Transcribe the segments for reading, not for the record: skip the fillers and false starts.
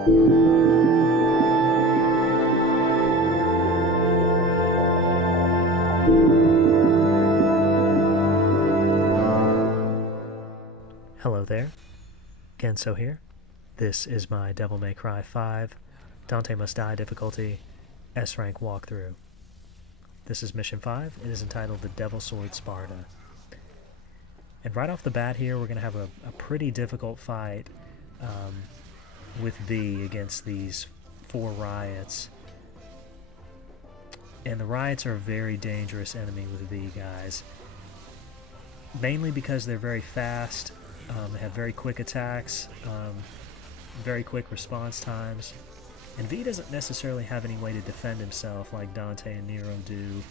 Hello there, Genso here. This is my Devil May Cry 5 Dante Must Die difficulty S rank walkthrough. This is mission 5. It is entitled The Devil Sword Sparta. And right off the bat here, we're going to have a pretty difficult fight with V against these 4 riots. And the riots are a very dangerous enemy with V, guys. Mainly because they're very fast. They have very quick attacks, very quick response times, and V doesn't necessarily have any way to defend himself like Dante and Nero do.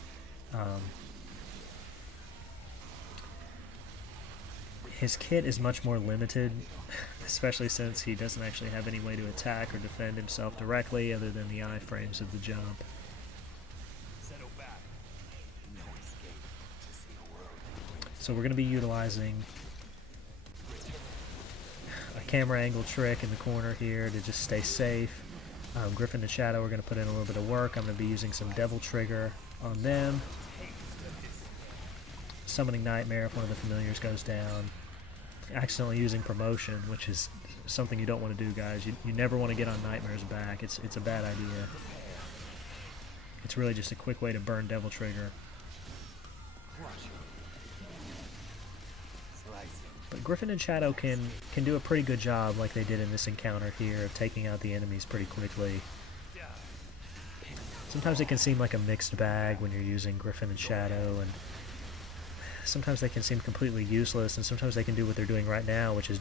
His kit is much more limited, especially since he doesn't actually have any way to attack or defend himself directly other than the iframes of the jump. So we're going to be utilizing a camera angle trick in the corner here to just stay safe. Griffin and Shadow are going to put in a little bit of work. I'm going to be using some Devil Trigger on them. Summoning Nightmare if one of the familiars goes down. Accidentally using Promotion, which is something you don't want to do, guys. You never want to get on Nightmare's back. It's a bad idea. It's really just a quick way to burn Devil Trigger. But Griffin and Shadow can do a pretty good job, like they did in this encounter here, of taking out the enemies pretty quickly. Sometimes it can seem like a mixed bag when you're using Griffin and Shadow, and sometimes they can seem completely useless, and sometimes they can do what they're doing right now, which is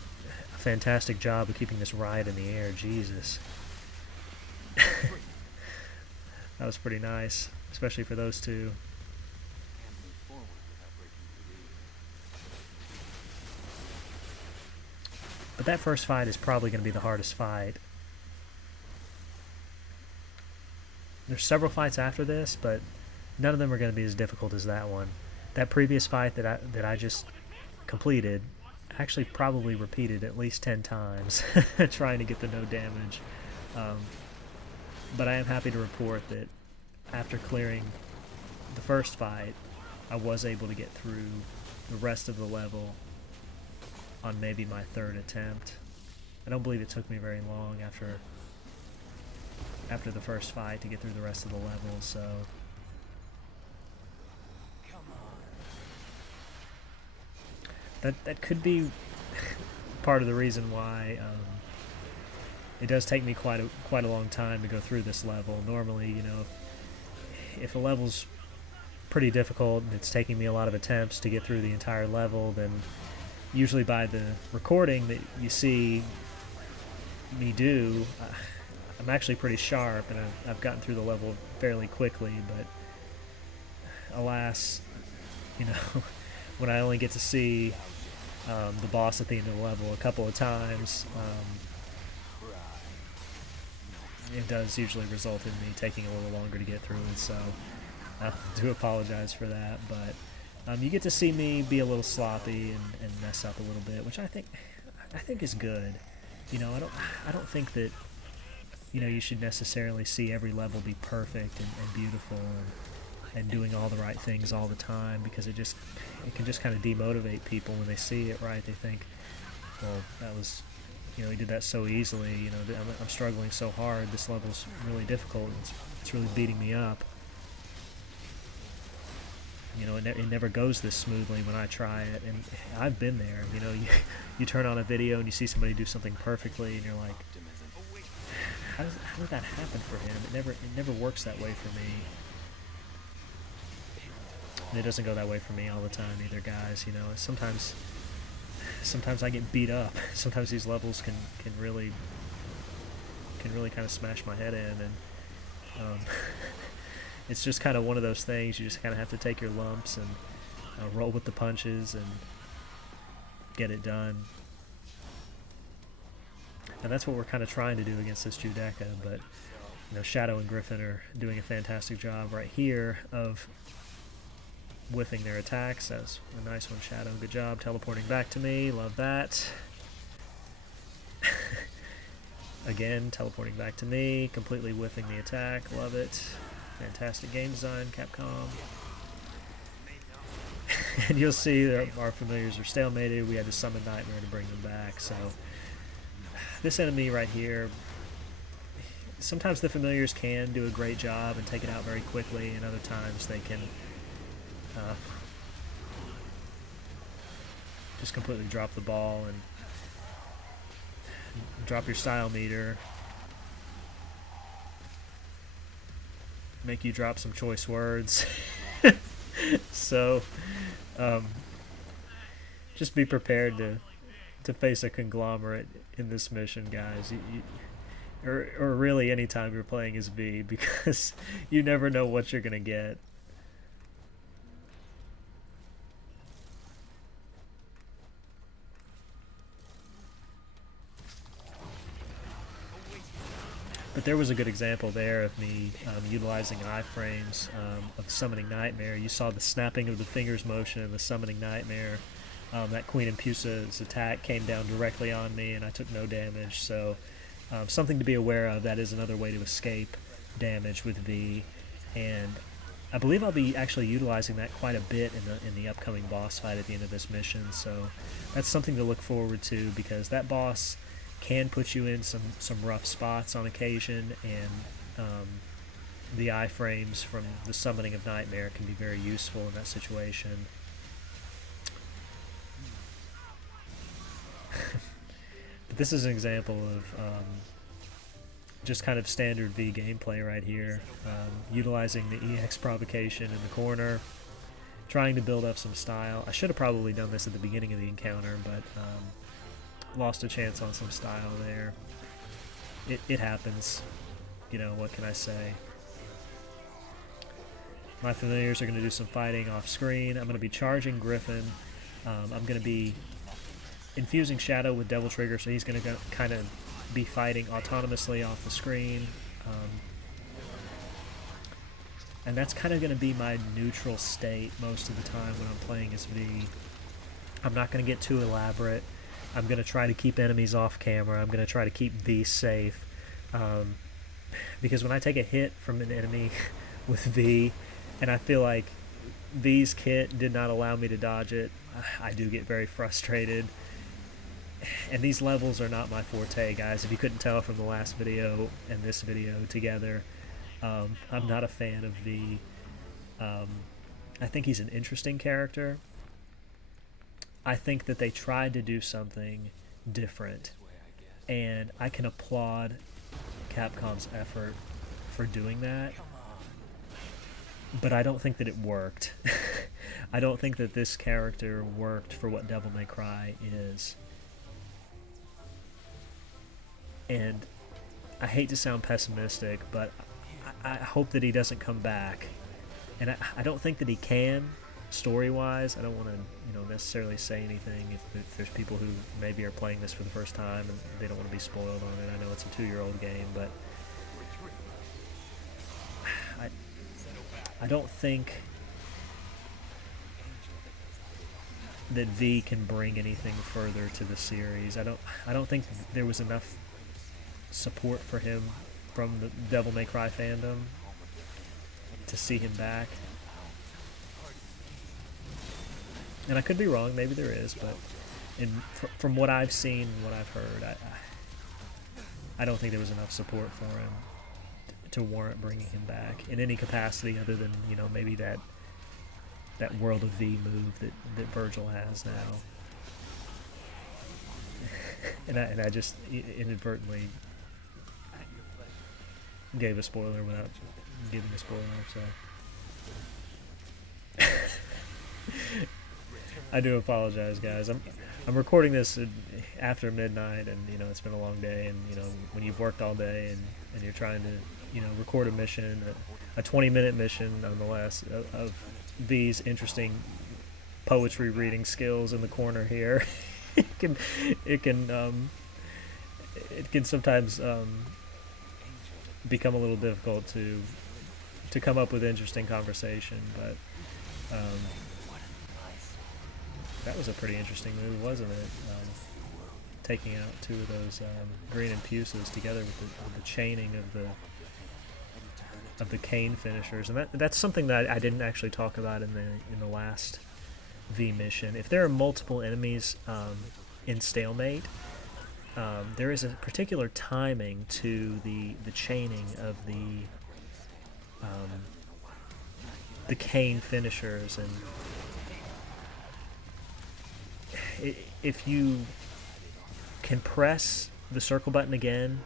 a fantastic job of keeping this riot in the air. Jesus. That was pretty nice, especially for those two. But that first fight is probably going to be the hardest fight. There's several fights after this, but none of them are going to be as difficult as that one. That previous fight that I just completed actually probably repeated at least 10 times trying to get the no damage. But I am happy to report that after clearing the first fight, I was able to get through the rest of the level on maybe my 3rd attempt. I don't believe it took me very long after the first fight to get through the rest of the level, so that could be part of the reason why it does take me quite a long time to go through this level. Normally, you know, if a level's pretty difficult and it's taking me a lot of attempts to get through the entire level, then usually by the recording that you see me do, I'm actually pretty sharp, and I've gotten through the level fairly quickly, but alas, you know, when I only get to see the boss at the end of the level a couple of times, it does usually result in me taking a little longer to get through it, so I do apologize for that, but you get to see me be a little sloppy and mess up a little bit, which I think is good. You know, I don't think that, you know, you should necessarily see every level be perfect and beautiful and doing all the right things all the time, because it can just kind of demotivate people when they see it, right? They think, well, that was, you know, he did that so easily. You know, I'm struggling so hard. This level's really difficult. It's really beating me up. You know, it never goes this smoothly when I try it, and I've been there. You know, you turn on a video and you see somebody do something perfectly, and you're like, how did that happen for him? It never works that way for me. And it doesn't go that way for me all the time either, guys. You know, sometimes I get beat up. Sometimes these levels can really kind of smash my head in, and it's just kind of one of those things. You just kind of have to take your lumps and roll with the punches and get it done. And that's what we're kind of trying to do against this Judecca, but you know, Shadow and Griffin are doing a fantastic job right here of whiffing their attacks. That's a nice one, Shadow. Good job teleporting back to me. Love that. again, teleporting back to me, completely whiffing the attack. Love it. Fantastic game design, Capcom. And you'll see that our familiars are stalemated. We had to summon Nightmare to bring them back. So this enemy right here, sometimes the familiars can do a great job and take it out very quickly, and other times they can just completely drop the ball and drop your style meter, make you drop some choice words. So just be prepared to face a conglomerate in this mission, guys. Or really anytime you're playing as V, because you never know what you're gonna get. But there was a good example there of me utilizing iframes of summoning Nightmare. You saw the snapping of the fingers motion and the summoning Nightmare. That Queen Impusa's attack came down directly on me, and I took no damage. So something to be aware of. That is another way to escape damage with V. And I believe I'll be actually utilizing that quite a bit in the upcoming boss fight at the end of this mission. So that's something to look forward to, because that boss can put you in some rough spots on occasion, and the iframes from the summoning of Nightmare can be very useful in that situation. But this is an example of just kind of standard V gameplay right here, utilizing the EX provocation in the corner, trying to build up some style. I should have probably done this at the beginning of the encounter, but lost a chance on some style there. It happens. You know, what can I say? My familiars are going to do some fighting off screen. I'm going to be charging Griffin. I'm going to be infusing Shadow with Devil Trigger, so he's going to kind of be fighting autonomously off the screen. And that's kind of going to be my neutral state most of the time when I'm playing as V. I'm not going to get too elaborate. I'm going to try to keep enemies off camera. I'm going to try to keep V safe. Because when I take a hit from an enemy with V, and I feel like V's kit did not allow me to dodge it, I do get very frustrated. And these levels are not my forte, guys. If you couldn't tell from the last video and this video together, I'm not a fan of V. I think he's an interesting character. I think that they tried to do something different, and I can applaud Capcom's effort for doing that, but I don't think that it worked. I don't think that this character worked for what Devil May Cry is. And I hate to sound pessimistic, but I hope that he doesn't come back. And I don't think that he can, story-wise. I don't want to, necessarily say anything if there's people who maybe are playing this for the first time and they don't want to be spoiled on it. I know it's a 2-year-old game, but I don't think that V can bring anything further to the series. I don't think there was enough support for him from the Devil May Cry fandom to see him back. And I could be wrong, maybe there is, but from what I've seen and what I've heard, I don't think there was enough support for him to warrant bringing him back in any capacity other than, maybe that World of V move that Virgil has now. and I just inadvertently gave a spoiler without giving a spoiler, so I do apologize, guys. I'm recording this after midnight, and it's been a long day, and when you've worked all day and you're trying to record a mission, a 20-minute mission nonetheless, of these interesting poetry reading skills in the corner here, it can sometimes become a little difficult to come up with interesting conversation, but that was a pretty interesting move, wasn't it? taking out two of those green Impuses together with the chaining of the Kane finishers, and that's something that I didn't actually talk about in the last V mission. If there are multiple enemies in stalemate, there is a particular timing to the chaining of the Kane finishers, and if you can press the circle button again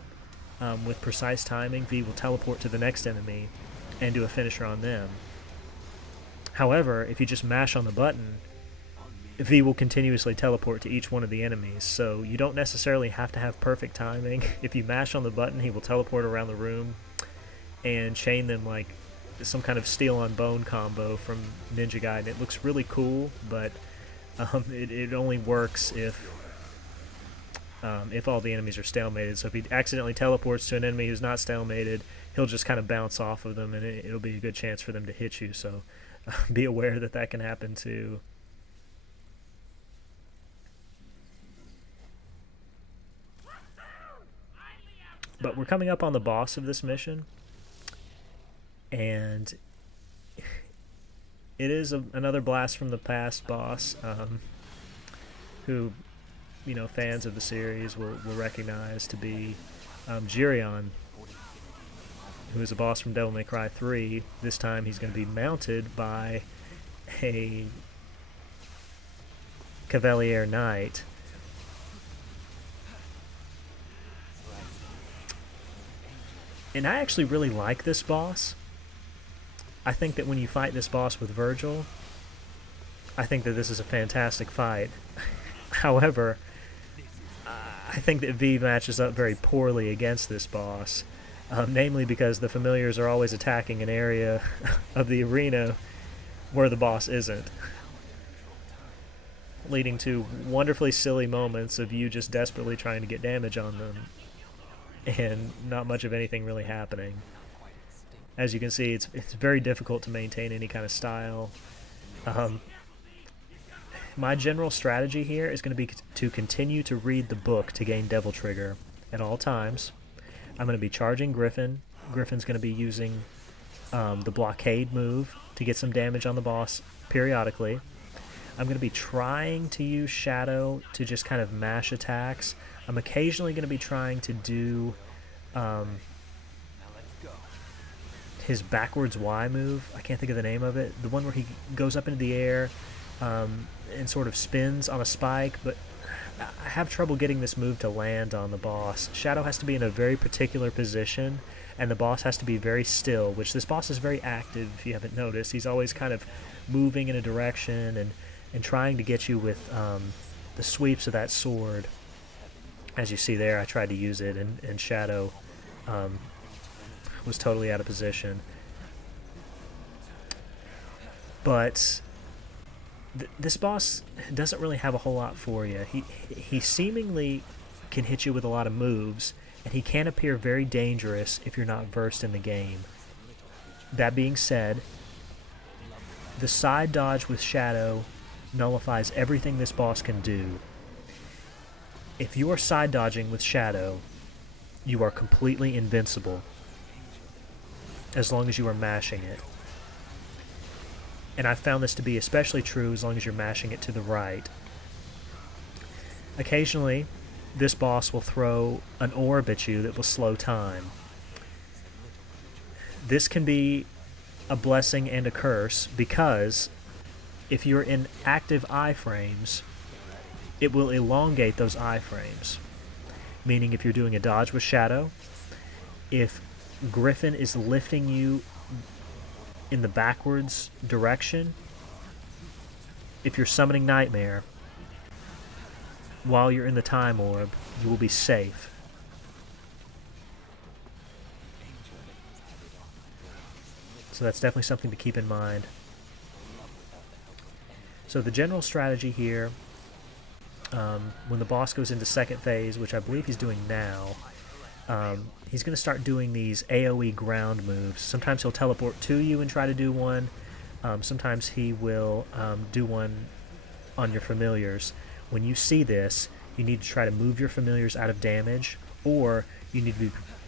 with precise timing, V will teleport to the next enemy and do a finisher on them. However, if you just mash on the button, V will continuously teleport to each one of the enemies, so you don't necessarily have to have perfect timing. If you mash on the button, he will teleport around the room and chain them like some kind of steel on bone combo from Ninja Gaiden. It looks really cool, but it only works if all the enemies are stalemated. So if he accidentally teleports to an enemy who's not stalemated, he'll just kind of bounce off of them, and it'll be a good chance for them to hit you. So be aware that can happen too. But we're coming up on the boss of this mission, and it is another blast from the past boss, who, you know, fans of the series will recognize to be Jirion, who is a boss from Devil May Cry 3. This time he's going to be mounted by a Cavalier Knight. And I actually really like this boss. I think that when you fight this boss with Virgil, I think that this is a fantastic fight. However, I think that V matches up very poorly against this boss, namely because the familiars are always attacking an area of the arena where the boss isn't, leading to wonderfully silly moments of you just desperately trying to get damage on them and not much of anything really happening. As you can see, it's very difficult to maintain any kind of style. My general strategy here is going to be to continue to read the book to gain Devil Trigger at all times. I'm going to be charging Griffin. Griffin's going to be using the blockade move to get some damage on the boss periodically. I'm going to be trying to use Shadow to just kind of mash attacks. I'm occasionally going to be trying to do his backwards Y move. I can't think of the name of it. The one where he goes up into the air and sort of spins on a spike, but I have trouble getting this move to land on the boss. Shadow has to be in a very particular position, and the boss has to be very still, which this boss is very active, if you haven't noticed. He's always kind of moving in a direction and trying to get you with the sweeps of that sword. As you see there, I tried to use it, and Shadow was totally out of position. But this boss doesn't really have a whole lot for you. He seemingly can hit you with a lot of moves, and he can appear very dangerous if you're not versed in the game. That being said, the side dodge with Shadow nullifies everything this boss can do. If you are side dodging with Shadow, you are completely invincible, as long as you are mashing it. And I've found this to be especially true as long as you're mashing it to the right. Occasionally, this boss will throw an orb at you that will slow time. This can be a blessing and a curse, because if you're in active iframes, it will elongate those iframes. Meaning if you're doing a dodge with Shadow, if Griffin is lifting you in the backwards direction, if you're summoning Nightmare while you're in the time orb, you will be safe. So that's definitely something to keep in mind. So the general strategy here, when the boss goes into second phase, which I believe he's doing now, he's going to start doing these AoE ground moves. Sometimes he'll teleport to you and try to do one. Sometimes he will do one on your familiars. When you see this, you need to try to move your familiars out of damage, or you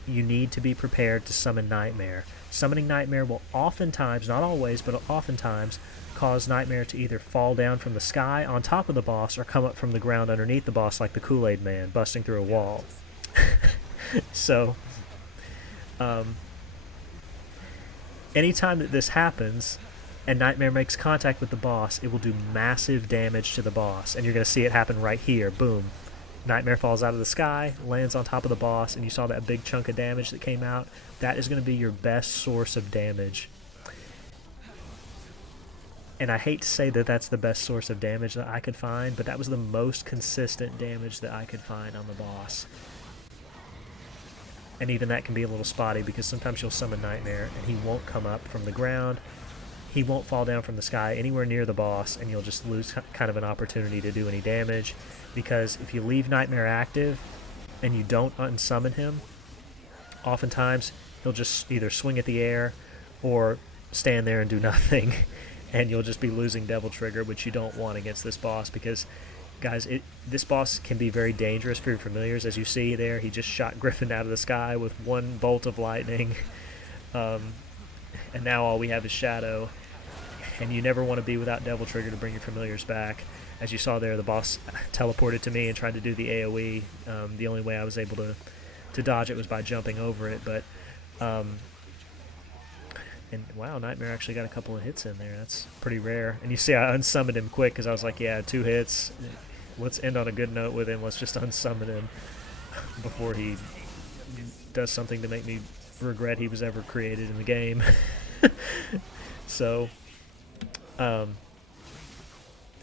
need to be prepared to summon Nightmare. Summoning Nightmare will oftentimes, not always, but oftentimes, cause Nightmare to either fall down from the sky on top of the boss or come up from the ground underneath the boss like the Kool-Aid Man, busting through a wall. So, anytime that this happens and Nightmare makes contact with the boss, it will do massive damage to the boss. And you're going to see it happen right here. Boom. Nightmare falls out of the sky, lands on top of the boss, and you saw that big chunk of damage that came out. That is going to be your best source of damage. And I hate to say that that's the best source of damage that I could find, but that was the most consistent damage that I could find on the boss. And even that can be a little spotty, because sometimes you'll summon Nightmare and he won't come up from the ground. He won't fall down from the sky anywhere near the boss, and you'll just lose kind of an opportunity to do any damage. Because if you leave Nightmare active and you don't unsummon him, oftentimes he'll just either swing at the air or stand there and do nothing. And you'll just be losing Devil Trigger, which you don't want against this boss, because, guys, this boss can be very dangerous for your familiars. As you see there, he just shot Griffin out of the sky with one bolt of lightning. And now all we have is Shadow. And you never want to be without Devil Trigger to bring your familiars back. As you saw there, the boss teleported to me and tried to do the AoE. The only way I was able to dodge it was by jumping over it. But and wow, Nightmare actually got a couple of hits in there. That's pretty rare. And you see I unsummoned him quick because I was like, yeah, 2 hits. Let's end on a good note with him. Let's just unsummon him before he does something to make me regret he was ever created in the game. So,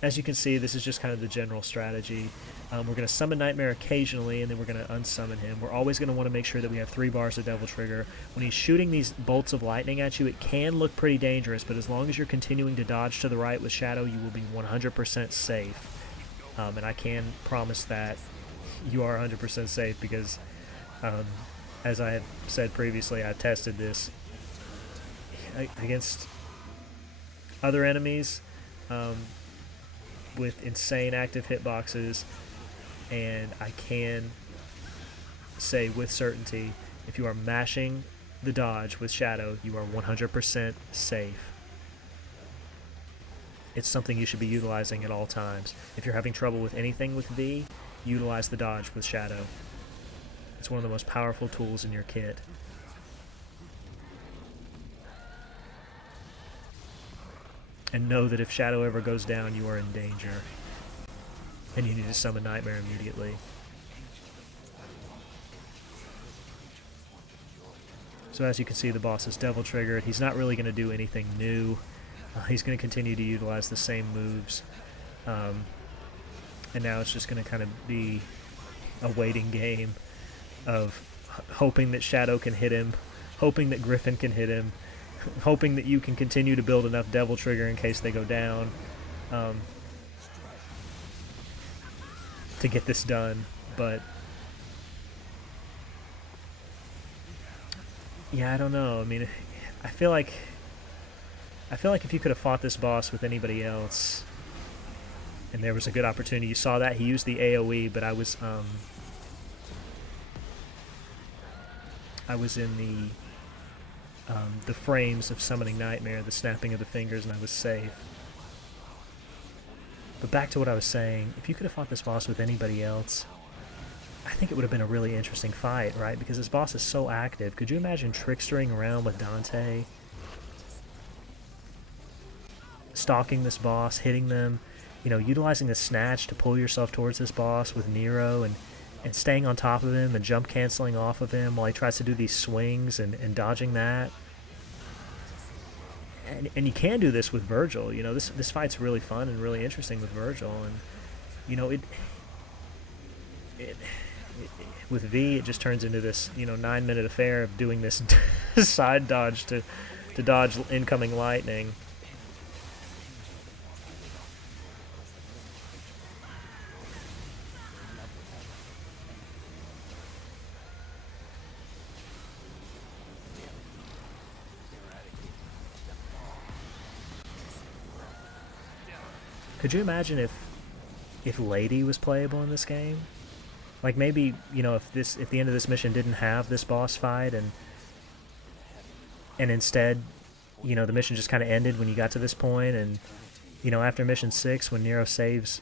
as you can see, this is just kind of the general strategy. We're going to summon Nightmare occasionally, and then we're going to unsummon him. We're always going to want to make sure that we have 3 bars of Devil Trigger. When he's shooting these bolts of lightning at you, it can look pretty dangerous, but as long as you're continuing to dodge to the right with Shadow, you will be 100% safe. And I can promise that you are 100% safe because, as I have said previously, I tested this against other enemies with insane active hitboxes, and I can say with certainty, if you are mashing the dodge with Shadow, you are 100% safe. It's something you should be utilizing at all times. If you're having trouble with anything with V, utilize the dodge with Shadow. It's one of the most powerful tools in your kit. And know that if Shadow ever goes down, you are in danger. And you need to summon Nightmare immediately. So as you can see, the boss is Devil Triggered. He's not really going to do anything new. He's going to continue to utilize the same moves. And now it's just going to kind of be a waiting game of hoping that Shadow can hit him, hoping that Griffin can hit him, hoping that you can continue to build enough Devil Trigger in case they go down to get this done. But yeah, I don't know. I mean, I feel like if you could have fought this boss with anybody else and there was a good opportunity, you saw that he used the AoE, but I was in the frames of summoning Nightmare, the snapping of the fingers, and I was safe. But back to what I was saying, if you could have fought this boss with anybody else, I think it would have been a really interesting fight, right? Because this boss is so active. Could you imagine trickstering around with Dante? Stalking this boss, hitting them, utilizing the snatch to pull yourself towards this boss with Nero, and staying on top of him and jump canceling off of him while he tries to do these swings and dodging that. And you can do this with Virgil. This fight's really fun and really interesting with Virgil. And, with V, it just turns into this, 9-minute affair of doing this side dodge to dodge incoming lightning. Could you imagine if if Lady was playable in this game. Like maybe, you know, if the end of this mission didn't have this boss fight, and instead, you know, the mission just kind of ended when you got to this point, and you know, after mission 6 when Nero saves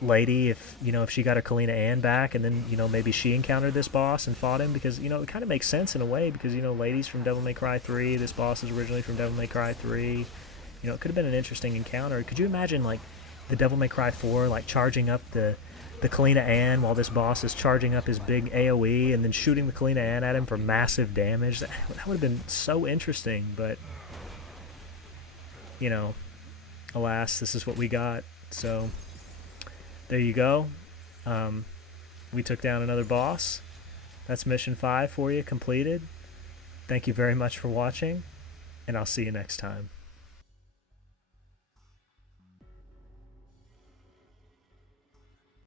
Lady, if you know, if she got her Kalina Ann back, and then, you know, maybe she encountered this boss and fought him, because, you know, it kind of makes sense in a way, because, you know, Lady's from Devil May Cry 3, this boss is originally from Devil May Cry 3. You know, it could have been an interesting encounter. Could you imagine like the Devil May Cry 4 like charging up the Kalina Ann while this boss is charging up his big AoE and then shooting the Kalina Ann at him for massive damage? That would have been so interesting, but, you know, alas, this is what we got. So, there you go. We took down another boss. That's mission 5 for you, completed. Thank you very much for watching, and I'll see you next time.